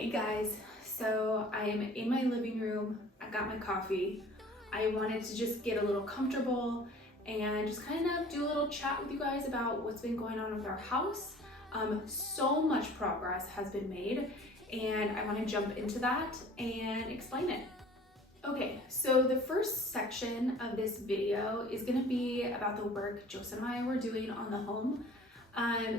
Hey guys, so I am in my living room. I got my coffee. I wanted to just get a little comfortable and just kind of do a little chat with you guys about what's been going on with our house. So much progress has been made and I want to jump into that and explain it. Okay, so the first section of this video is going to be about the work Joseph and I were doing on the home.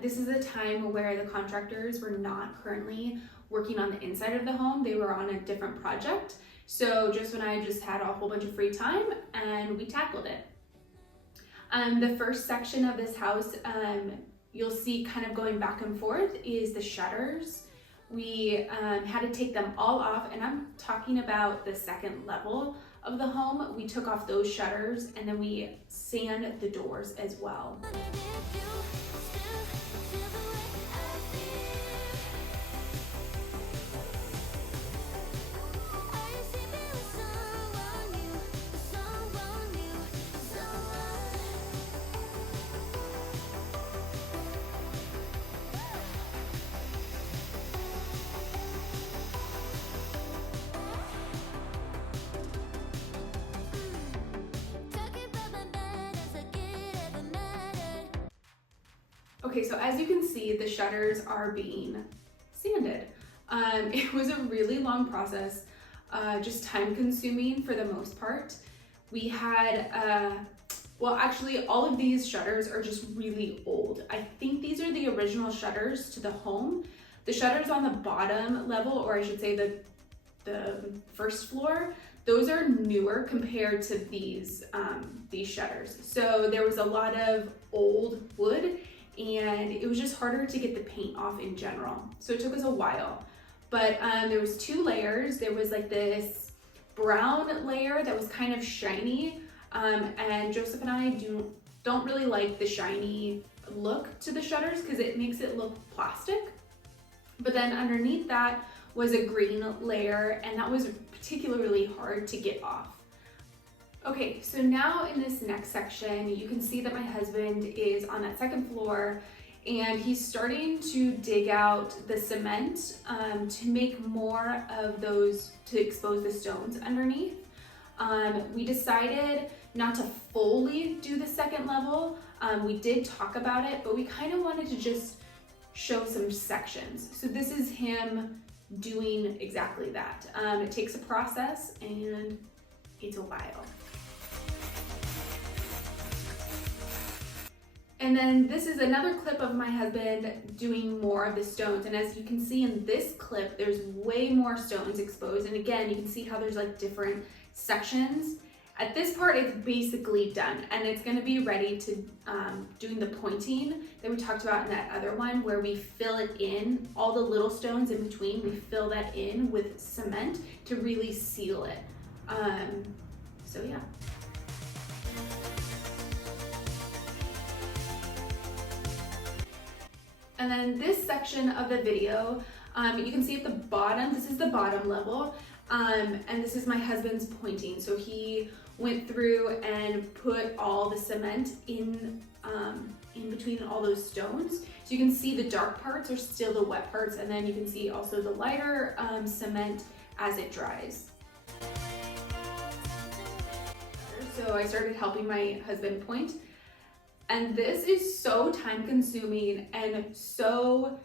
This is a time where the contractors were not currently working on the inside of the home. They were on a different project. So Joseph and I just had a whole bunch of free time and we tackled it. The first section of this house, you'll see kind of going back and forth, is the shutters. We had to take them all off, and I'm talking about the second level of the home. We took off those shutters and then we sanded the doors as well. Okay, so as you can see, the shutters are being sanded. It was a really long process, just time consuming for the most part. We had, well, actually all of these shutters are just really old. I think these are the original shutters to the home. The shutters on the bottom level, or I should say the first floor, those are newer compared to these shutters. So there was a lot of old wood and it was just harder to get the paint off in general. So it took us a while, but there was two layers. There was like this brown layer that was kind of shiny, and Joseph and I don't really like the shiny look to the shutters because it makes it look plastic. But then underneath that was a green layer, and that was particularly hard to get off. Okay, so now in this next section, you can see that my husband is on that second floor and he's starting to dig out the cement to make more of those, to expose the stones underneath. We decided not to fully do the second level. We did talk about it, but we kind of wanted to just show some sections. So this is him doing exactly that. It takes a process and it's a while. And then this is another clip of my husband doing more of the stones. And as you can see in this clip, there's way more stones exposed. And again, you can see how there's like different sections. At this part, it's basically done. And it's gonna be ready to doing the pointing that we talked about in that other one, where we fill it in, all the little stones in between, we fill that in with cement to really seal it. So yeah. And then this section of the video, you can see at the bottom, this is the bottom level, and this is my husband's pointing. So he went through and put all the cement in between all those stones. So you can see the dark parts are still the wet parts, and then you can see also the lighter cement as it dries. So I started helping my husband point. And this is so time consuming and so,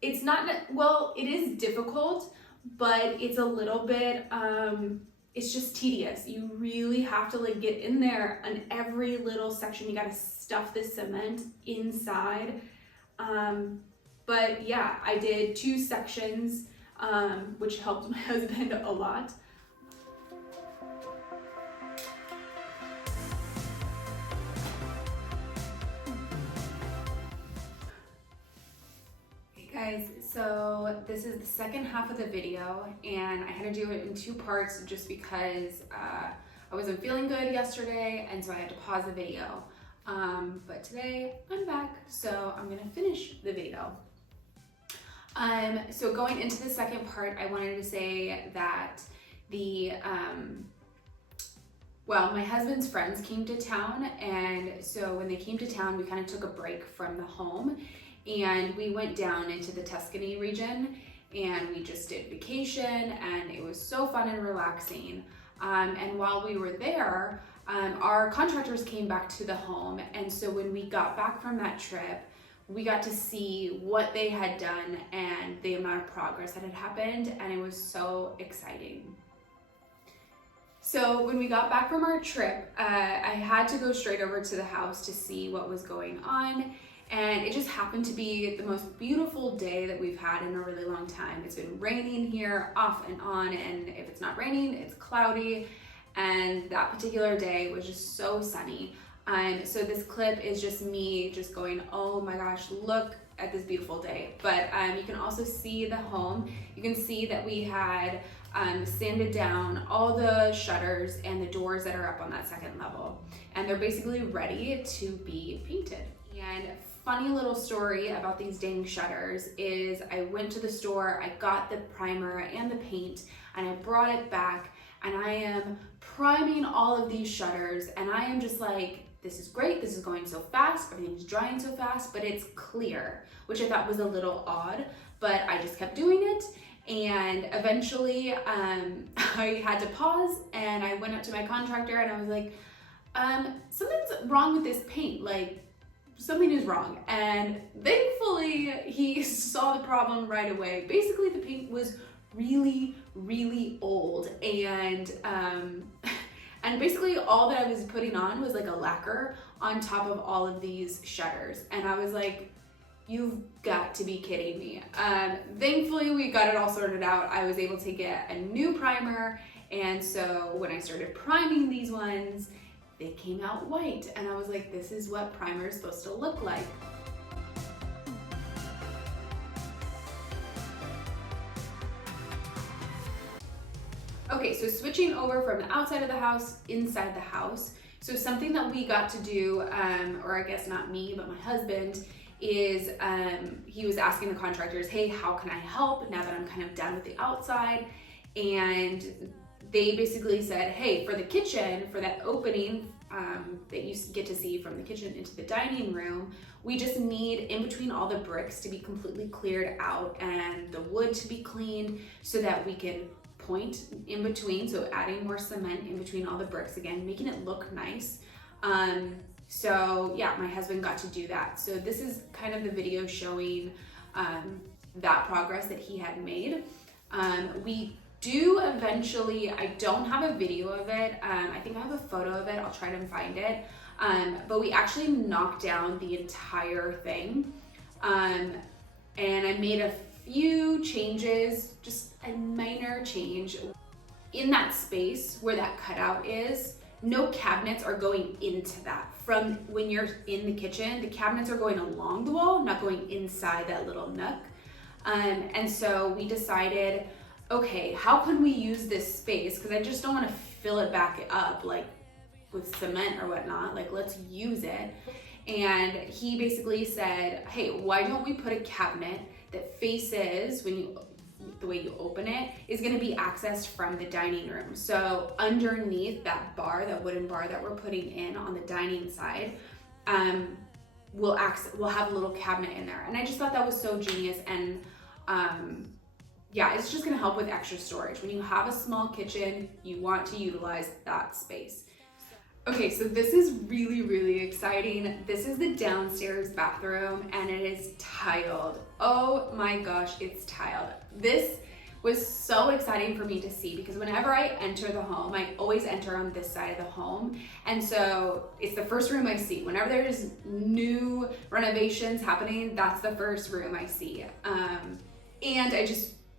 it's not, well, it is difficult, but it's a little bit, it's just tedious. You really have to like get in there on every little section. You gotta stuff the cement inside. But yeah, I did 2 sections, which helped my husband a lot. Guys, so this is the second half of the video and I had to do it in 2 parts just because I wasn't feeling good yesterday and so I had to pause the video. But today I'm back, so I'm gonna finish the video. So going into the second part, I wanted to say that well, my husband's friends came to town, and so when they came to town, we kind of took a break from the home and we went down into the Tuscany region and we just did vacation, and it was so fun and relaxing. And while we were there, our contractors came back to the home, and so when we got back from that trip, we got to see what they had done and the amount of progress that had happened, and it was so exciting. So when we got back from our trip, I had to go straight over to the house to see what was going on, and it just happened to be the most beautiful day that we've had in a really long time. It's been raining here off and on, and if it's not raining, it's cloudy, and that particular day was just so sunny. So this clip is just me just going, oh my gosh, look at this beautiful day. But you can also see the home. You can see that we had sanded down all the shutters and the doors that are up on that second level. And they're basically ready to be painted. And funny little story about these dang shutters is I went to the store, I got the primer and the paint, and I brought it back, and I am priming all of these shutters, and I am just like, this is great, this is going so fast, everything's drying so fast, but it's clear, which I thought was a little odd, but I just kept doing it. And eventually I had to pause, and I went up to my contractor and I was like, something's wrong with this paint, like something is wrong. And thankfully he saw the problem right away. Basically the paint was really, really old, and basically all that I was putting on was like a lacquer on top of all of these shutters. And I was like, you've got to be kidding me. Thankfully we got it all sorted out. I was able to get a new primer, and so when I started priming these ones, they came out white, and I was like, this is what primer is supposed to look like. Okay, so switching over from the outside of the house, inside the house. So something that we got to do, or I guess not me, but my husband, is he was asking the contractors, hey, how can I help now that I'm kind of done with the outside? And they basically said, hey, for the kitchen, for that opening that you get to see from the kitchen into the dining room, we just need in between all the bricks to be completely cleared out and the wood to be cleaned so that we can point in between, so adding more cement in between all the bricks again, making it look nice. So yeah, my husband got to do that. So this is kind of the video showing that progress that he had made. We do eventually, I don't have a video of it. I think I have a photo of it. I'll try to find it. But we actually knocked down the entire thing. And I made a few changes, just a minor change. In that space where that cutout is, no cabinets are going into that. From when you're in the kitchen, the cabinets are going along the wall, not going inside that little nook. And so we decided, okay, how can we use this space? Because I just don't want to fill it back up like with cement or whatnot. Like, let's use it. And he basically said, hey, why don't we put a cabinet that faces, the way you open it, is going to be accessed from the dining room. So underneath that bar, that wooden bar that we're putting in on the dining side, we'll have a little cabinet in there. And I just thought that was so genius. And yeah, it's just going to help with extra storage. When you have a small kitchen, you want to utilize that space. Okay, so this is really, really exciting. This is the downstairs bathroom, and it is tiled. Oh my gosh, it's tiled. This was so exciting for me to see because whenever I enter the home, I always enter on this side of the home. And so it's the first room I see. Whenever there's new renovations happening, that's the first room I see. And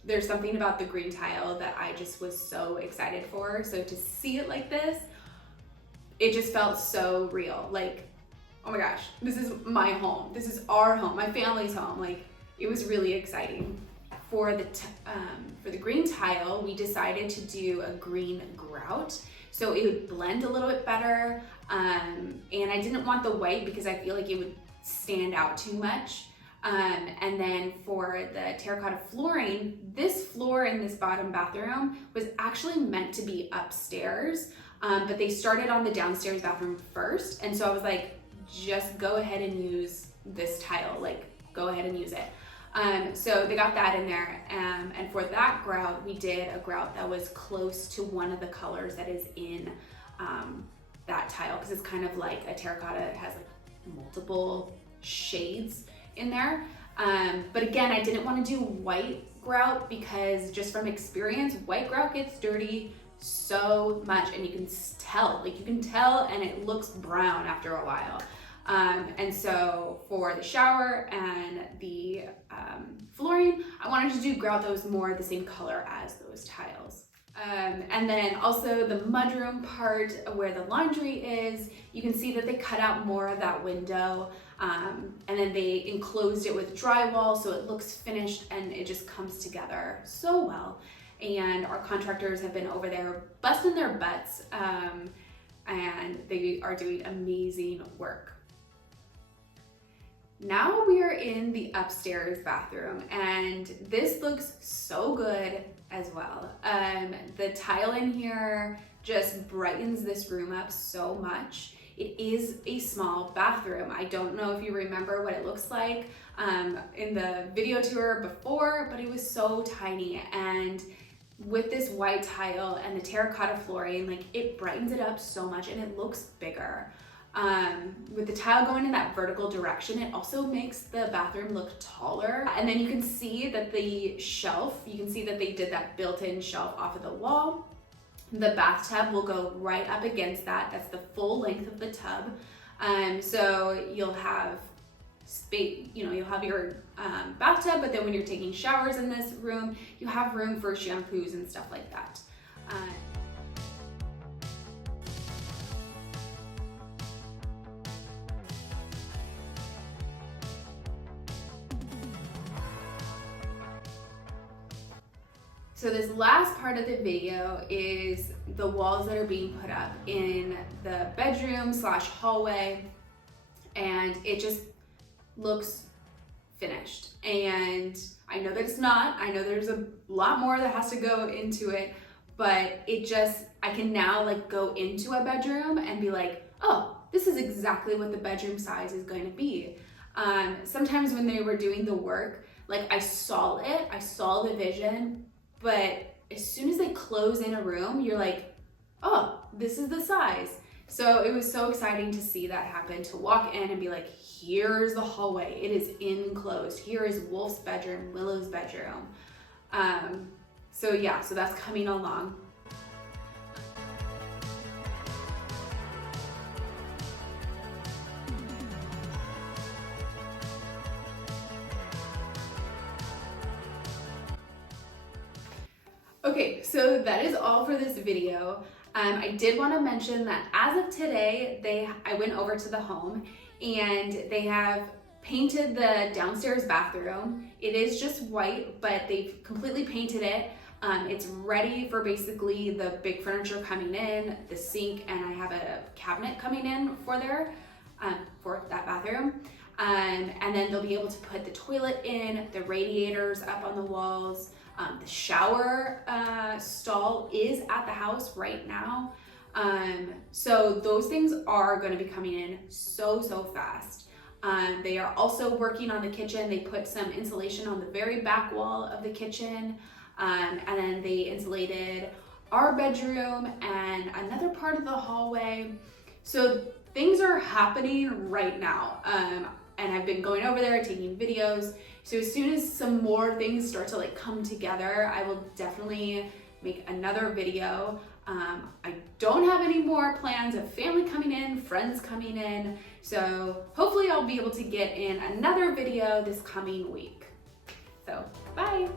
there's something about the green tile that I just was so excited for. So to see it like this, it just felt so real. Like, oh my gosh, this is my home. This is our home, my family's home. Like, it was really exciting. For the green tile, we decided to do a green grout, so it would blend a little bit better. And I didn't want the white because I feel like it would stand out too much. And then for the terracotta flooring, this floor in this bottom bathroom was actually meant to be upstairs. But they started on the downstairs bathroom first. And so I was like, just go ahead and use this tile, like go ahead and use it. So they got that in there. And for that grout, we did a grout that was close to one of the colors that is in that tile, because it's kind of like a terracotta. It has like multiple shades in there. But again, I didn't want to do white grout because just from experience, white grout gets dirty so much, and you can tell, and it looks brown after a while. And so for the shower and the flooring, I wanted to do grout that was more the same color as those tiles. And then also the mudroom part where the laundry is, you can see that they cut out more of that window, and then they enclosed it with drywall so it looks finished and it just comes together so well. And our contractors have been over there busting their butts, and they are doing amazing work. Now we are in the upstairs bathroom, and this looks so good as well. The tile in here just brightens this room up so much. It is a small bathroom. I don't know if you remember what it looks like in the video tour before, but it was so tiny. And with this white tile and the terracotta flooring, like, it brightens it up so much and it looks bigger. With the tile going in that vertical direction, it also makes the bathroom look taller. And then you can see that the shelf, you can see that they did that built-in shelf off of the wall. The bathtub will go right up against that. That's the full length of the tub. So you'll have space, you'll have your bathtub, but then when you're taking showers in this room, you have room for shampoos and stuff like that. So this last part of the video is the walls that are being put up in the bedroom / hallway, and it just looks finished. And I know that it's not, I know there's a lot more that has to go into it, but I can now like go into a bedroom and be like, oh, this is exactly what the bedroom size is going to be. Sometimes when they were doing the work, like I saw the vision, but as soon as they close in a room, you're like, oh, this is the size. So it was so exciting to see that happen, to walk in and be like, here's the hallway. It is enclosed. Here is Wolf's bedroom, Willow's bedroom. So that's coming along. Okay, so that is all for this video. I did want to mention that as of today, I went over to the home and they have painted the downstairs bathroom. It is just white, but they've completely painted it. It's ready for basically the big furniture coming in, the sink, and I have a cabinet coming in for that bathroom. And then they'll be able to put the toilet in, the radiators up on the walls. The shower stall is at the house right now. So those things are going to be coming in so fast. They are also working on the kitchen. They put some insulation on the very back wall of the kitchen. And then they insulated our bedroom and another part of the hallway. So things are happening right now. And I've been going over there taking videos. So as soon as some more things start to like come together, I will definitely make another video. I don't have any more plans of family coming in, friends coming in. So hopefully I'll be able to get in another video this coming week. So bye.